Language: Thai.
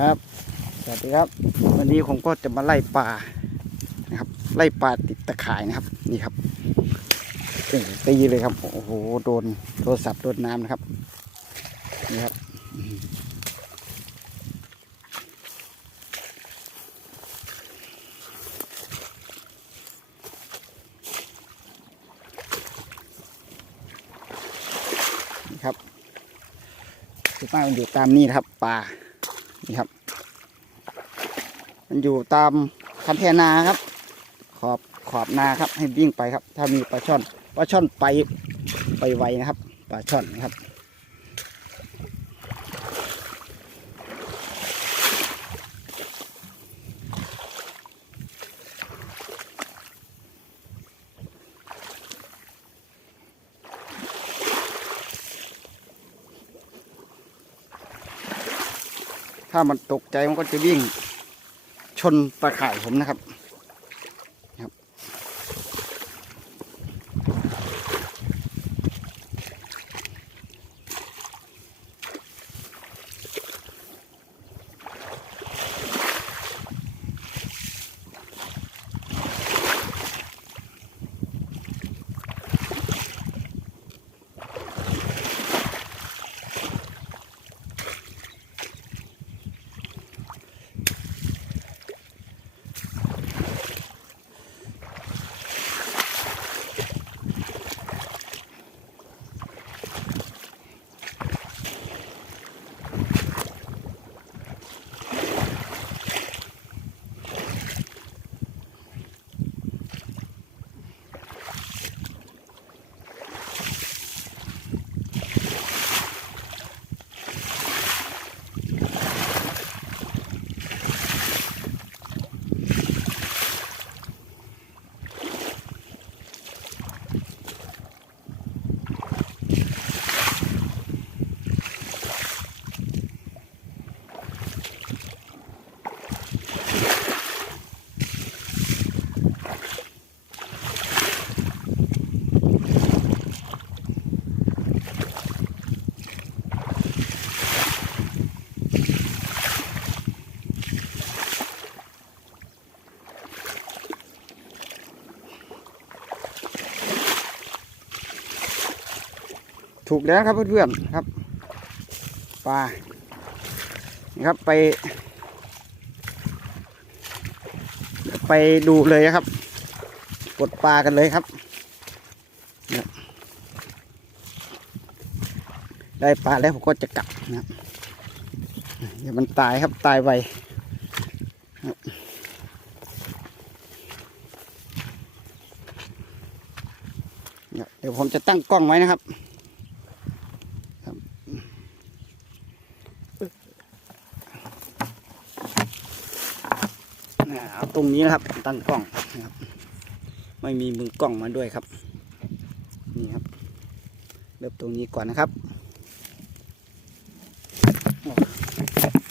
ครับ สวัสดีครับ วันนี้ผมก็จะมาไล่ปลานะครับ ไล่ปลาติดตะข่ายนะครับ นี่ครับตีเลยครับ โอ้โห โดนโทรศัพท์โดนน้ำนะครับ นี่ครับ นี่ครับคือป้ามันอยู่ตามนี่นะครับปลา นี่ครับ มันอยู่ตามคันแทนาครับ ขอบขอบนาครับ ให้วิ่งไปครับ ถ้ามีปลาช่อนปลาช่อนไปไปไวนะครับปลาช่อนนะครับ ถ้ามันตกใจมันก็จะวิ่งชนตะข่ายผมนะครับครับ ถูกแล้วครับเพื่อนๆครับปลาครับไป ไปดูเลยครับ กดปลากันเลยครับ ได้ปลาแล้วผมก็จะกลับนะครับเดี๋ยวมันตายครับตายไวเนี่ยเดี๋ยวผมจะตั้งกล้องไว้นะครับ เอาตรงนี้นะครับตั้งกล้องนะครับ ไม่มีมือกล้องมาด้วยครับ นี่ครับ เริ่มตรงนี้ก่อนนะครับโอ้เป็นครับ